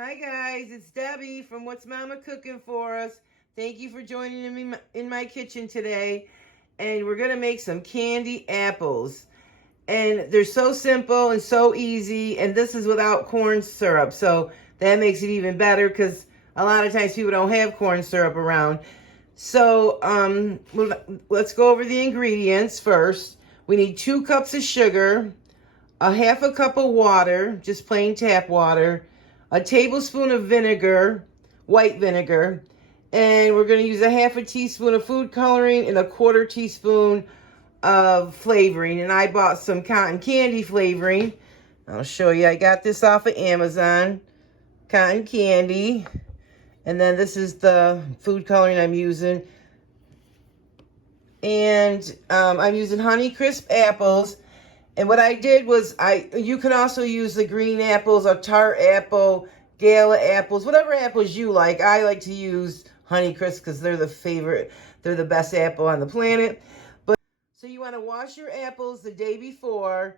Hi guys, it's Debbie from What's Mama Cooking For Us. Thank you for joining me in my kitchen today. And we're going to make some candy apples. And they're so simple and so easy. And this is without corn syrup. So that makes it even better because a lot of times people don't have corn syrup around. So let's go over the ingredients first. We need 2 cups of sugar, a half a cup of water, just plain tap water, a tablespoon of vinegar, white vinegar, and we're going to use a half a teaspoon of food coloring and a 1/4 teaspoon of flavoring. And I bought some cotton candy flavoring. I'll show you. I got this off of Amazon, cotton candy. And then this is the food coloring I'm using. And I'm using Honeycrisp apples. And what I did was, you can also use the green apples, a tart apple, gala apples, whatever apples you like. I like to use Honeycrisp because they're the favorite. They're the best apple on the planet. So you want to wash your apples the day before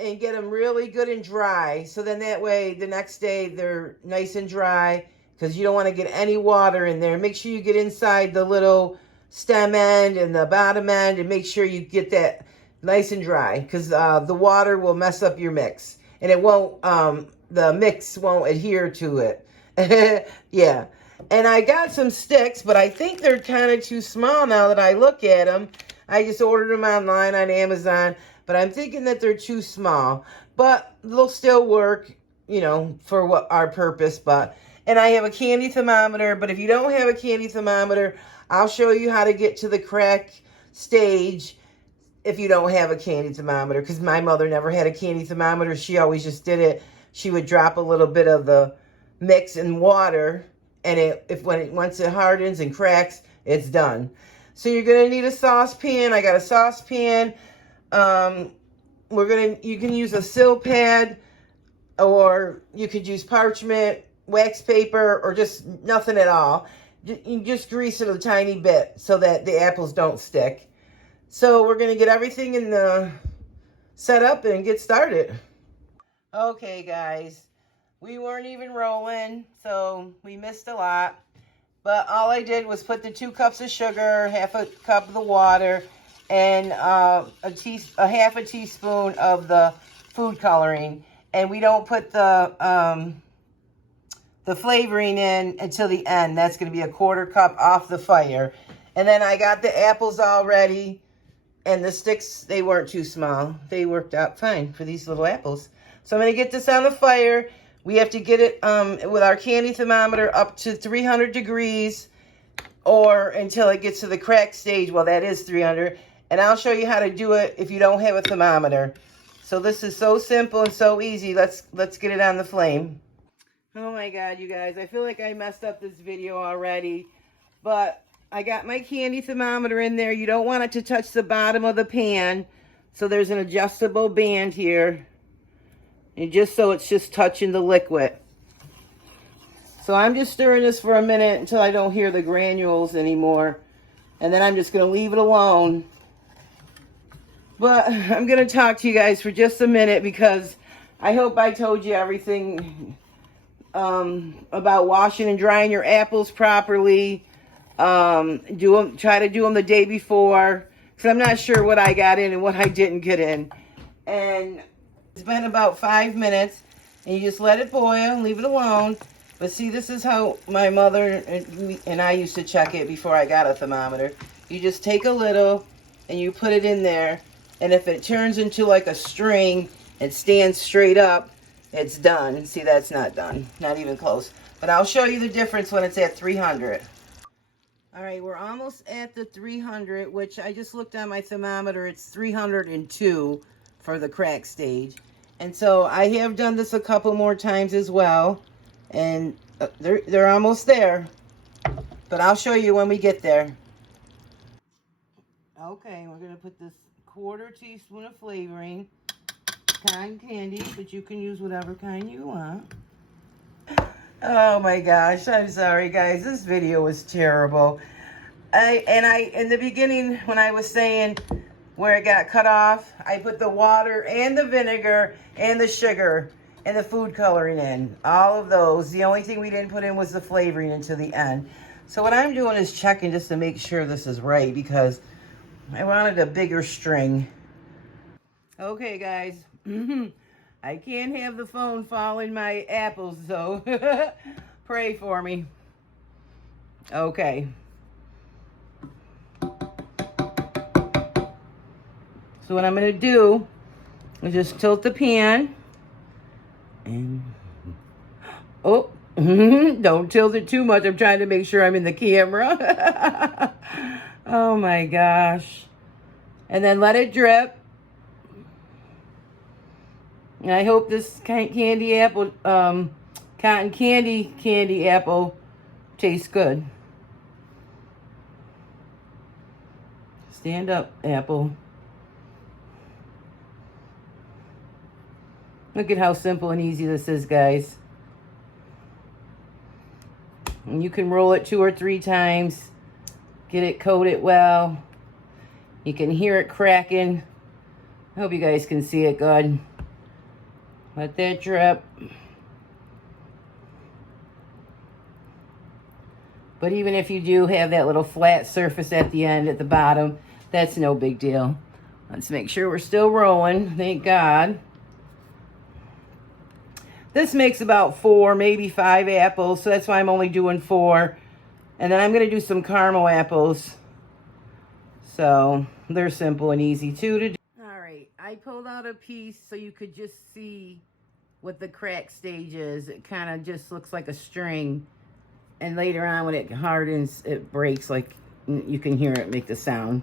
and get them really good and dry. So then that way the next day they're nice and dry because you don't want to get any water in there. Make sure you get inside the little stem end and the bottom end and make sure you get that nice and dry because the water will mess up your mix and it won't, the mix won't adhere to it. Yeah. And I got some sticks, but I think they're kind of too small now that I look at them. I just ordered them online on Amazon, but I'm thinking that they're too small, but they'll still work, you know, for what our purpose. And I have a candy thermometer, but if you don't have a candy thermometer, I'll show you how to get to the correct stage if you don't have a candy thermometer, because my mother never had a candy thermometer. She always just did it. She would drop a little bit of the mix in water, and once it hardens and cracks, it's done. So you're gonna need a saucepan. I got a saucepan. You can use a sill pad, or you could use parchment, wax paper, or just nothing at all. You just grease it a tiny bit so that the apples don't stick. So we're going to get everything in the setup and get started. Okay, guys. We weren't even rolling, so we missed a lot. But all I did was put the 2 cups of sugar, half a cup of the water, and a half a teaspoon of the food coloring. And we don't put the flavoring in until the end. That's going to be a 1/4 cup off the fire. And then I got the apples all ready. And the sticks, they weren't too small. They worked out fine for these little apples. So I'm going to get this on the fire. We have to get it with our candy thermometer up to 300 degrees or until it gets to the crack stage. Well, that is 300. And I'll show you how to do it if you don't have a thermometer. So this is so simple and so easy. Let's get it on the flame. Oh my God, you guys. I feel like I messed up this video already. But I got my candy thermometer in there. You don't want it to touch the bottom of the pan. So there's an adjustable band here. And just so it's just touching the liquid. So I'm just stirring this for a minute until I don't hear the granules anymore. And then I'm just going to leave it alone. But I'm going to talk to you guys for just a minute because I hope I told you everything about washing and drying your apples properly. Try to do them the day before, because I'm not sure what I got in and what I didn't get in. And it's been about 5 minutes, and you just let it boil, leave it alone. But see, this is how my mother and I used to check it before I got a thermometer. You just take a little and you put it in there, and if it turns into like a string and stands straight up, it's done. And see, that's not done, not even close. But I'll show you the difference when it's at 300. All right, we're almost at the 300, which I just looked on my thermometer. It's 302 for the crack stage. And so I have done this a couple more times as well. And they're almost there. But I'll show you when we get there. Okay, we're going to put this 1/4 teaspoon of flavoring. Cotton candy, but you can use whatever kind you want. Oh my gosh, I'm sorry guys, this video was terrible. In the beginning when I was saying where it got cut off, I put the water and the vinegar and the sugar and the food coloring in. All of those. The only thing we didn't put in was the flavoring until the end. So what I'm doing is checking just to make sure this is right because I wanted a bigger string. Okay, guys. I can't have the phone fall in my apples, so pray for me. Okay. So what I'm going to do is just tilt the pan. And, oh, don't tilt it too much. I'm trying to make sure I'm in the camera. Oh my gosh. And then let it drip. And I hope this candy apple, cotton candy apple tastes good. Stand up, apple. Look at how simple and easy this is, guys. And you can roll it 2 or 3 times. Get it coated well. You can hear it cracking. I hope you guys can see it good. Let that drip. But even if you do have that little flat surface at the end, at the bottom, that's no big deal. Let's make sure we're still rolling. Thank God. This makes about 4, maybe 5 apples, so that's why I'm only doing 4. And then I'm going to do some caramel apples. So they're simple and easy too to do. All right, I pulled out a piece so you could just see what the crack stage is. It kind of just looks like a string. And later on when it hardens, it breaks, like you can hear it make the sound.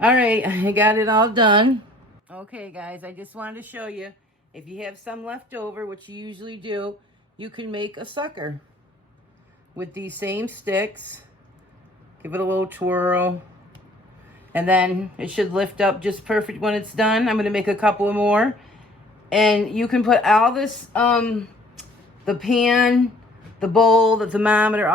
All right, I got it all done. Okay, guys, I just wanted to show you. If you have some left over, which you usually do, you can make a sucker with these same sticks. Give it a little twirl. And then it should lift up just perfect when it's done. I'm going to make a couple more. And you can put all this, the pan, the bowl, the thermometer,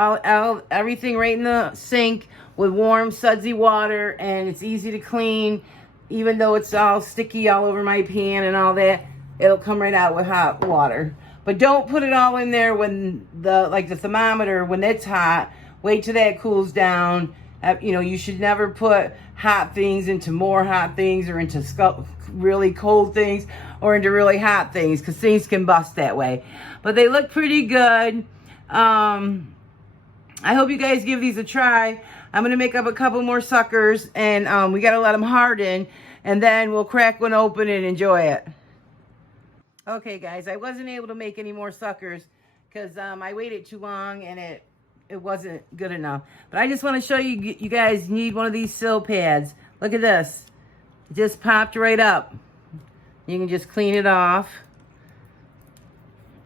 everything right in the sink with warm, sudsy water. And it's easy to clean, even though it's all sticky all over my pan and all that. It'll come right out with hot water. But don't put it all in there when the thermometer, when it's hot. Wait till that cools down. You know, you should never put hot things into more hot things or into really cold things or into really hot things because things can bust that way. But they look pretty good. I hope you guys give these a try. I'm going to make up a couple more suckers and we got to let them harden and then we'll crack one open and enjoy it. Okay, guys, I wasn't able to make any more suckers because I waited too long and it wasn't good enough. But I just want to show you, you guys need one of these sill pads. Look at this. It just popped right up. You can just clean it off.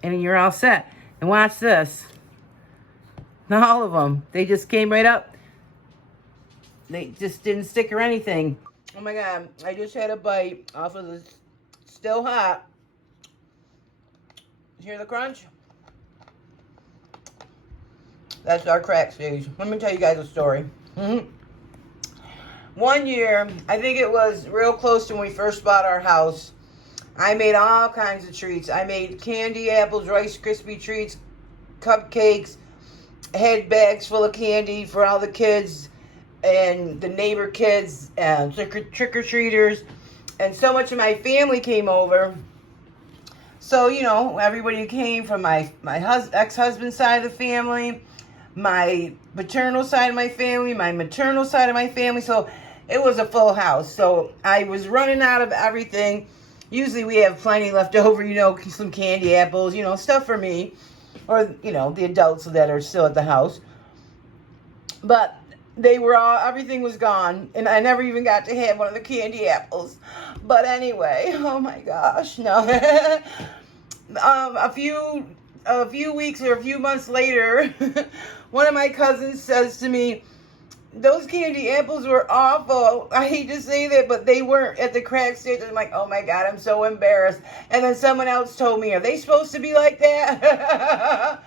And you're all set. And watch this. All of them. They just came right up. They just didn't stick or anything. Oh my God. I just had a bite off of this. Still hot. Hear the crunch? That's our crack stage. Let me tell you guys a story. One year, I think it was real close to when we first bought our house, I made all kinds of treats. I made candy apples, Rice Krispie treats, cupcakes, had bags full of candy for all the kids and the neighbor kids and trick-or-treaters. And so much of my family came over. So, you know, everybody came from my ex-husband's side of the family, my paternal side of my family, my maternal side of my family. So it was a full house. So I was running out of everything. Usually we have plenty left over, you know, some candy apples, you know, stuff for me. Or, you know, the adults that are still at the house. But they were all, everything was gone. And I never even got to have one of the candy apples. But anyway, oh my gosh, no. A few weeks or a few months later, one of my cousins says to me, those candy apples were awful. I hate to say that, but they weren't at the crack stage. I'm like, oh my God, I'm so embarrassed. And then someone else told me, are they supposed to be like that?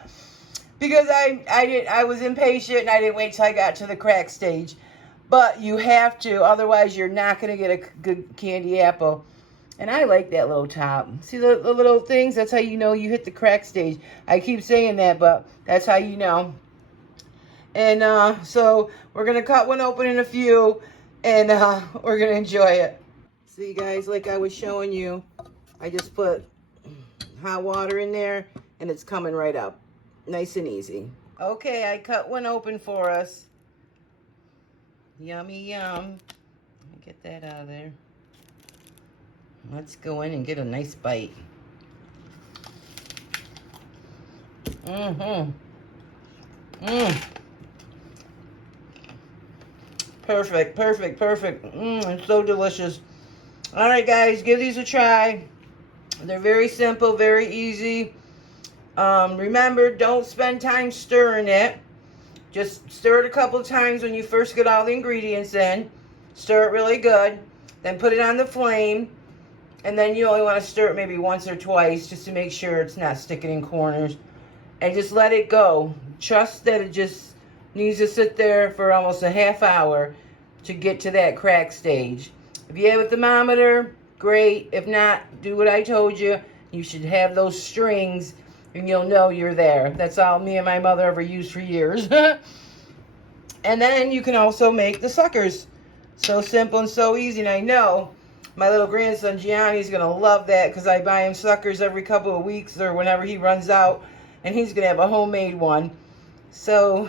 Because I was impatient and I didn't wait till I got to the crack stage. But you have to, otherwise you're not going to get a good candy apple. And I like that little top. See the little things? That's how you know you hit the crack stage. I keep saying that, but that's how you know. And so we're going to cut one open in a few, and we're going to enjoy it. See, guys, like I was showing you, I just put hot water in there, and it's coming right up. Nice and easy. Okay, I cut one open for us. Yummy, yum. Let me get that out of there. Let's go in and get a nice bite. Mm-hmm. Perfect, perfect, perfect. It's so delicious. All right, guys, give these a try. They're very simple, very easy. Remember, don't spend time stirring it. Just stir it a couple of times when you first get all the ingredients in. Stir it really good. Then put it on the flame. And then you only want to stir it maybe once or twice just to make sure it's not sticking in corners. And just let it go. Trust that it just needs to sit there for almost a half hour to get to that crack stage. If you have a thermometer, great. If not, do what I told you. You should have those strings and you'll know you're there. That's all me and my mother ever used for years. And then you can also make the suckers. So simple and so easy. And I know my little grandson Gianni's going to love that because I buy him suckers every couple of weeks or whenever he runs out. And he's going to have a homemade one. So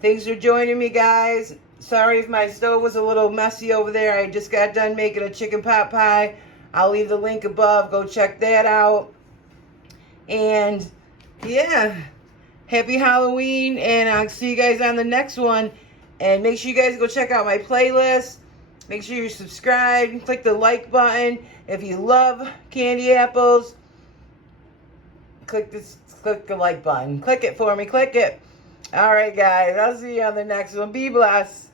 thanks for joining me, guys. Sorry if my stove was a little messy over there. I just got done making a chicken pot pie. I'll leave the link above. Go check that out. And yeah, happy Halloween. And I'll see you guys on the next one. And make sure you guys go check out my playlist. Make sure you subscribe. Click the like button. If you love candy apples, click the like button. Click it for me. Click it. All right, guys. I'll see you on the next one. Be blessed.